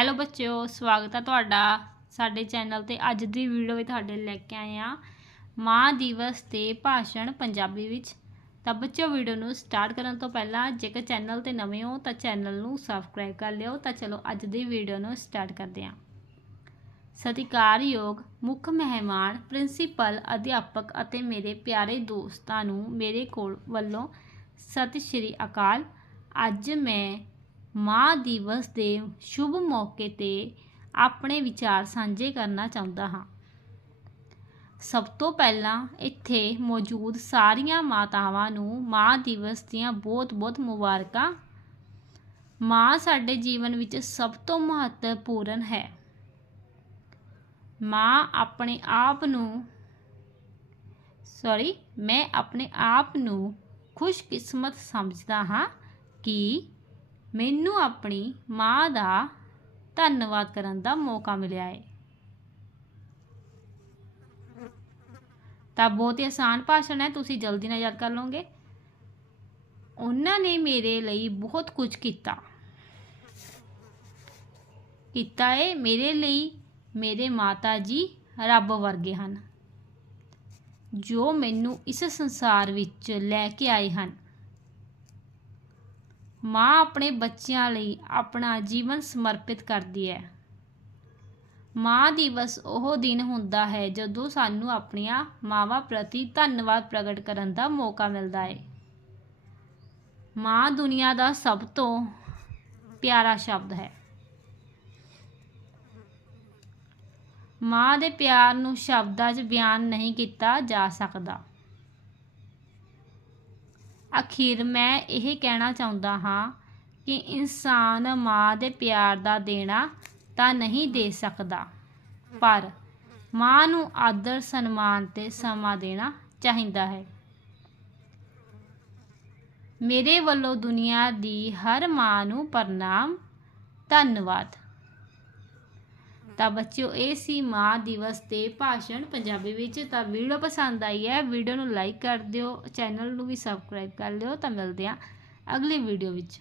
Hello ਬੱਚਿਓ, ਸਵਾਗਤ ਹੈ ਤੁਹਾਡਾ ਸਾਡੇ ਚੈਨਲ ਤੇ। ਅੱਜ ਦੀ ਵੀਡੀਓ ਵਿੱਚ ਤੁਹਾਡੇ ਲੈ ਕੇ ਆਏ ਆ ਮਾਂ ਦਿਵਸ ਤੇ ਭਾਸ਼ਣ ਪੰਜਾਬੀ ਵਿੱਚ। ਤਾਂ ਬੱਚਿਓ ਵੀਡੀਓ ਨੂੰ ਸਟਾਰਟ ਕਰਨ ਤੋਂ ਪਹਿਲਾਂ ਜੇਕਰ ਚੈਨਲ ਤੇ ਨਵੇਂ ਹੋ ਤਾਂ ਚੈਨਲ ਨੂੰ ਸਬਸਕ੍ਰਾਈਬ ਕਰ ਲਿਓ। ਤਾਂ ਚਲੋ, ਅੱਜ ਦੀ ਵੀਡੀਓ ਨੂੰ ਸਟਾਰਟ ਕਰਦੇ ਹਾਂ। ਸਤਿਕਾਰਯੋਗ ਮੁੱਖ ਮਹਿਮਾਨ ਪ੍ਰਿੰਸੀਪਲ ਅਧਿਆਪਕ ਅਤੇ ਮੇਰੇ ਪਿਆਰੇ ਦੋਸਤਾਂ ਨੂੰ ਮੇਰੇ ਕੋਲ ਵੱਲੋਂ ਸਤਿ ਸ਼੍ਰੀ ਅਕਾਲ। ਅੱਜ ਮੈਂ ਮਾਂ ਦਿਵਸ ਦੇ ਸ਼ੁਭ ਮੌਕੇ ਤੇ ਆਪਣੇ ਵਿਚਾਰ ਸਾਂਝੇ ਕਰਨਾ ਚਾਹੁੰਦਾ ਹਾਂ। ਸਭ ਤੋਂ ਪਹਿਲਾਂ ਇੱਥੇ ਮੌਜੂਦ ਸਾਰੀਆਂ ਮਾਤਾਵਾਂ ਨੂੰ ਮਾਂ ਦਿਵਸ ਦੀਆਂ ਬਹੁਤ-ਬਹੁਤ ਮੁਬਾਰਕਾਂ। ਮਾਂ ਸਾਡੇ ਜੀਵਨ ਵਿੱਚ ਸਭ ਤੋਂ ਮਹੱਤਵਪੂਰਨ ਹੈ। ਮਾਂ ਆਪਣੇ ਆਪ ਨੂੰ ਸੌਰੀ ਮੈਂ ਆਪਣੇ ਆਪ ਨੂੰ ਖੁਸ਼ਕਿਸਮਤ ਸਮਝਦਾ ਹਾਂ ਕਿ ਮੈਨੂੰ ਆਪਣੀ ਮਾਂ ਦਾ ਧੰਨਵਾਦ ਕਰਨ ਦਾ ਮੌਕਾ ਮਿਲਿਆ ਹੈ ਤਾਂ ਬਹੁਤ ਹੀ ਆਸਾਨ ਭਾਸ਼ਣ ਹੈ, ਤੁਸੀਂ ਜਲਦੀ ਨਾਲ ਯਾਦ ਕਰ ਲਓਗੇ। ਉਹਨਾਂ ਨੇ ਮੇਰੇ ਲਈ ਬਹੁਤ ਕੁਝ ਕੀਤਾ। ਕੀਤਾ ਹੈ ਮੇਰੇ ਲਈ ਮੇਰੇ ਮਾਤਾ ਜੀ ਰੱਬ ਵਰਗੇ ਹਨ, ਜੋ ਮੈਨੂੰ ਇਸ ਸੰਸਾਰ ਵਿੱਚ ਲੈ ਕੇ ਆਏ ਹਨ। ਮਾਂ ਆਪਣੇ ਬੱਚਿਆਂ ਲਈ ਆਪਣਾ ਜੀਵਨ ਸਮਰਪਿਤ ਕਰਦੀ ਹੈ। ਮਾਂ ਦਿਵਸ ਉਹ ਦਿਨ ਹੁੰਦਾ ਹੈ ਜਦੋਂ ਸਾਨੂੰ ਆਪਣੀਆਂ ਮਾਵਾਂ ਪ੍ਰਤੀ ਧੰਨਵਾਦ ਪ੍ਰਗਟ ਕਰਨ ਦਾ ਮੌਕਾ ਮਿਲਦਾ ਹੈ। ਮਾਂ ਦੁਨੀਆ ਦਾ ਸਭ ਤੋਂ ਪਿਆਰਾ ਸ਼ਬਦ ਹੈ। ਮਾਂ ਦੇ ਪਿਆਰ ਨੂੰ ਸ਼ਬਦਾਂ 'ਚ ਬਿਆਨ ਨਹੀਂ ਕੀਤਾ ਜਾ ਸਕਦਾ। ਅਖੀਰ ਮੈਂ ਇਹ ਕਹਿਣਾ ਚਾਹੁੰਦਾ ਹਾਂ ਕਿ ਇਨਸਾਨ ਮਾਂ ਦੇ ਪਿਆਰ ਦਾ ਦੇਣਾ ਤਾਂ ਨਹੀਂ ਦੇ ਸਕਦਾ, ਪਰ ਮਾਂ ਨੂੰ ਆਦਰ ਸਨਮਾਨ ਤੇ ਸਮਾਂ ਦੇਣਾ ਚਾਹੀਦਾ ਹੈ। ਮੇਰੇ ਵੱਲੋਂ ਦੁਨੀਆ ਦੀ ਹਰ ਮਾਂ ਨੂੰ ਪ੍ਰਣਾਮ, ਧੰਨਵਾਦ। ਤਾਂ ਬੱਚਿਓ, ਇਹ ਸੀ ਮਾਂ ਦਿਵਸ ਤੇ ਭਾਸ਼ਣ ਪੰਜਾਬੀ ਵਿੱਚ। ਤਾਂ ਵੀਡੀਓ ਪਸੰਦ ਆਈ ਹੈ, ਵੀਡੀਓ ਨੂੰ ਲਾਈਕ ਕਰ ਦਿਓ, ਚੈਨਲ ਨੂੰ ਵੀ ਸਬਸਕ੍ਰਾਈਬ ਕਰ ਲਿਓ। ਤਾਂ ਮਿਲਦੇ ਹਾਂ ਅਗਲੀ ਵੀਡੀਓ ਵਿੱਚ।